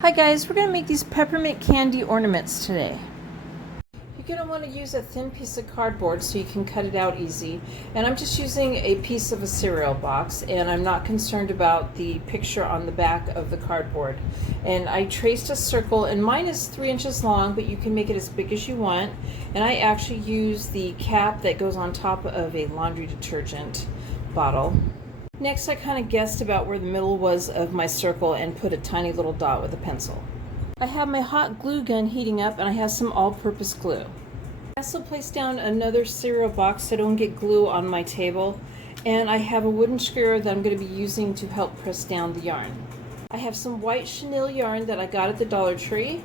Hi guys, we're going to make these peppermint candy ornaments today. You're going to want to use a thin piece of cardboard so you can cut it out easy. And I'm just using a piece of a cereal box, and I'm not concerned about the picture on the back of the cardboard. And I traced a circle, and mine is 3 inches long, but you can make it as big as you want. And I actually use the cap that goes on top of a laundry detergent bottle. Next, I kind of guessed about where the middle was of my circle and put a tiny little dot with a pencil. I have my hot glue gun heating up, and I have some all-purpose glue. I also placed down another cereal box so I don't get glue on my table, and I have a wooden skewer that I'm going to be using to help press down the yarn. I have some white chenille yarn that I got at the Dollar Tree,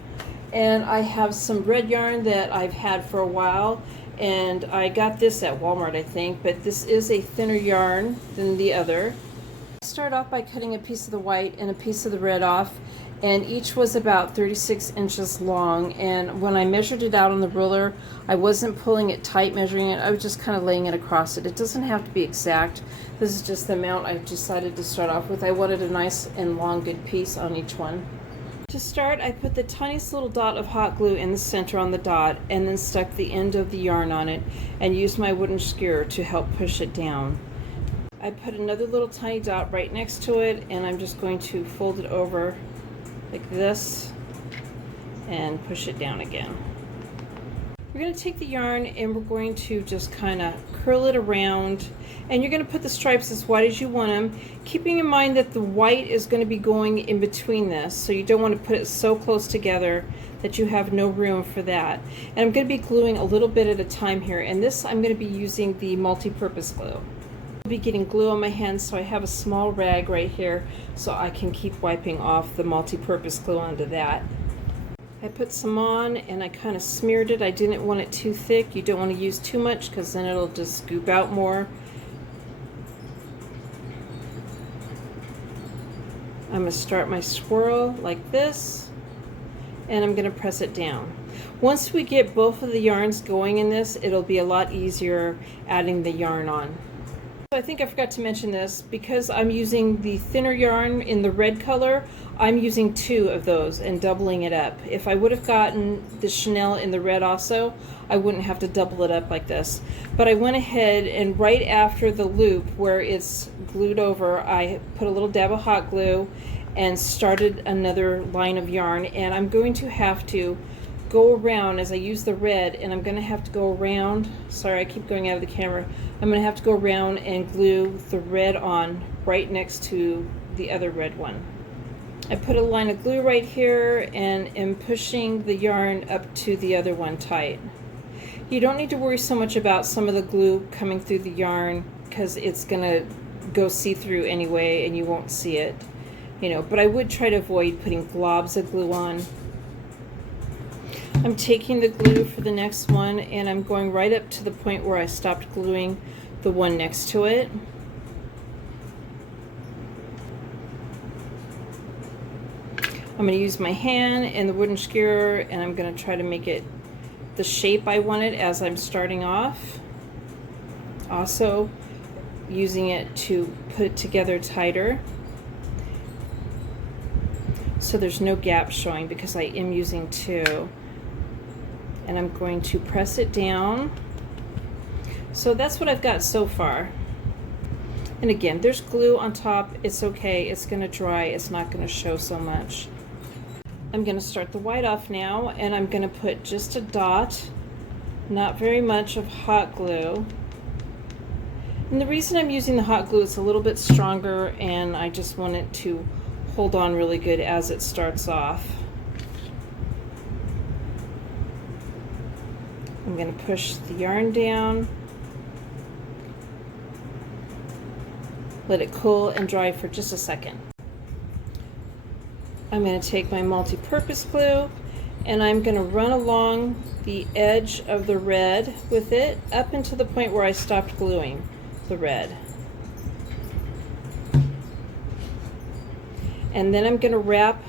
and I have some red yarn that I've had for a while, and I got this at Walmart, I think, but this is a thinner yarn than the other. I start off by cutting a piece of the white and a piece of the red off, and each was about 36 inches long. And when I measured it out on the ruler, I wasn't pulling it tight measuring it, I was just kind of laying it across it. It doesn't have to be exact. This is just the amount I decided to start off with. I wanted a nice and long good piece on each one. To start, I put the tiniest little dot of hot glue in the center on the dot, and then stuck the end of the yarn on it and used my wooden skewer to help push it down. I put another little tiny dot right next to it, and I'm just going to fold it over like this and push it down again. We're going to take the yarn and we're going to just kind of curl it around, and you're going to put the stripes as wide as you want them, keeping in mind that the white is going to be going in between this, so you don't want to put it so close together that you have no room for that. And I'm going to be gluing a little bit at a time here, and this I'm going to be using the multi-purpose glue. I'll be getting glue on my hands, so I have a small rag right here so I can keep wiping off the multi-purpose glue onto that. I put some on and I kind of smeared it. I didn't want it too thick. You don't want to use too much because then it'll just scoop out more. I'm going to start my swirl like this, and I'm going to press it down. Once we get both of the yarns going in this, it'll be a lot easier adding the yarn on. I think I forgot to mention this, because I'm using the thinner yarn in the red color, I'm using 2 of those and doubling it up. If I would have gotten the chenille in the red also, I wouldn't have to double it up like this. But I went ahead and right after the loop where it's glued over, I put a little dab of hot glue and started another line of yarn, and I'm going to have to go around as I use the red, and I'm going to have to go around, sorry I keep going out of the camera, I'm going to have to go around and glue the red on right next to the other red one. I put a line of glue right here and am pushing the yarn up to the other one tight. You don't need to worry so much about some of the glue coming through the yarn because it's going to go see-through anyway and you won't see it, but I would try to avoid putting globs of glue on. I'm taking the glue for the next one, and I'm going right up to the point where I stopped gluing the one next to it. I'm going to use my hand and the wooden skewer, and I'm going to try to make it the shape I want it as I'm starting off. Also using it to put it together tighter so there's no gap showing, because I am using 2. And I'm going to press it down. So that's what I've got so far. And again, there's glue on top. It's okay. It's going to dry. It's not going to show so much. I'm going to start the white off now, and I'm going to put just a dot, not very much, of hot glue. And the reason I'm using the hot glue, it's a little bit stronger, and I just want it to hold on really good as it starts off. I'm going to push the yarn down, let it cool and dry for just a second. I'm going to take my multi-purpose glue, and I'm going to run along the edge of the red with it up until the point where I stopped gluing the red. And then I'm going to wrap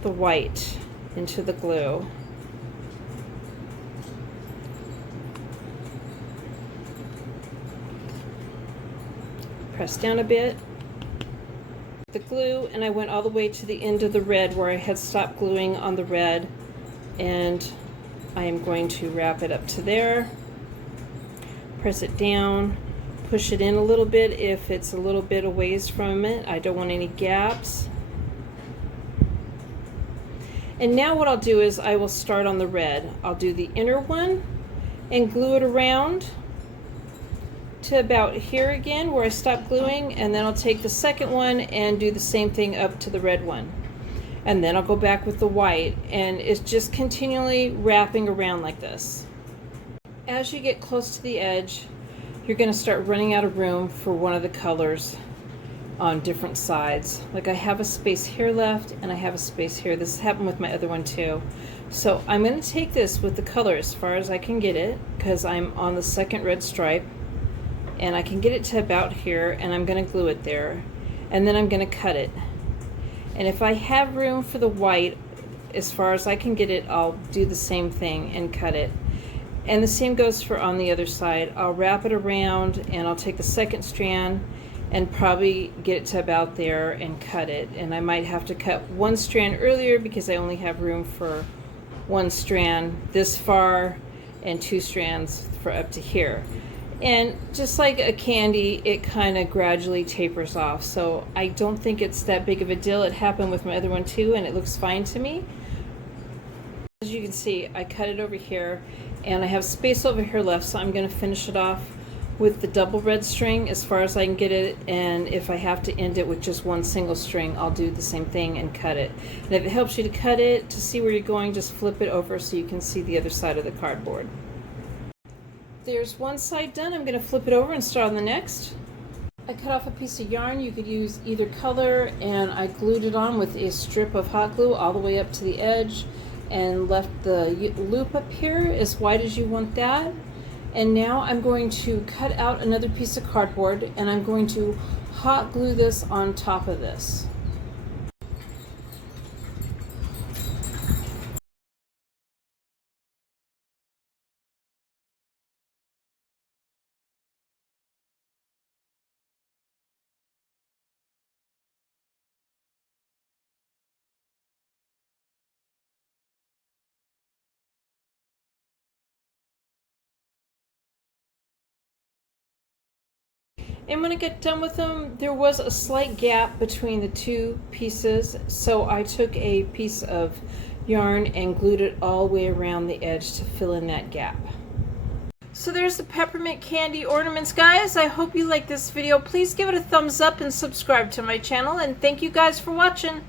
the white into the glue. Press down a bit. the glue, and I went all the way to the end of the red where I had stopped gluing on the red, and I am going to wrap it up to there, press it down, push it in a little bit if it's a little bit a ways from it. I don't want any gaps. And now what I'll do is I will start on the red. I'll do the inner one and glue it around to about here again where I stopped gluing, and then I'll take the second one and do the same thing up to the red one. And then I'll go back with the white, and it's just continually wrapping around like this. As you get close to the edge, you're going to start running out of room for one of the colors on different sides. Like I have a space here left and I have a space here. This has happened with my other one too. So I'm going to take this with the color as far as I can get it, because I'm on the second red stripe, and I can get it to about here, and I'm going to glue it there, and then I'm going to cut it. And if I have room for the white, as far as I can get it, I'll do the same thing and cut it. And the same goes for on the other side. I'll wrap it around, and I'll take the second strand and probably get it to about there and cut it. And I might have to cut one strand earlier because I only have room for one strand this far and two strands for up to here. And just like a candy, it kind of gradually tapers off. So I don't think it's that big of a deal. It happened with my other one too, and it looks fine to me. As you can see, I cut it over here, and I have space over here left, so I'm going to finish it off with the double red string as far as I can get it, and if I have to end it with just one single string, I'll do the same thing and cut it. And if it helps you to cut it, to see where you're going, just flip it over so you can see the other side of the cardboard. There's one side done. I'm going to flip it over and start on the next. I cut off a piece of yarn. You could use either color, and I glued it on with a strip of hot glue all the way up to the edge, and left the loop up here as wide as you want that. And now I'm going to cut out another piece of cardboard, and I'm going to hot glue this on top of this. And when I got done with them, there was a slight gap between the two pieces, so I took a piece of yarn and glued it all the way around the edge to fill in that gap. So there's the peppermint candy ornaments, guys. I hope you like this video. Please give it a thumbs up and subscribe to my channel, and thank you guys for watching.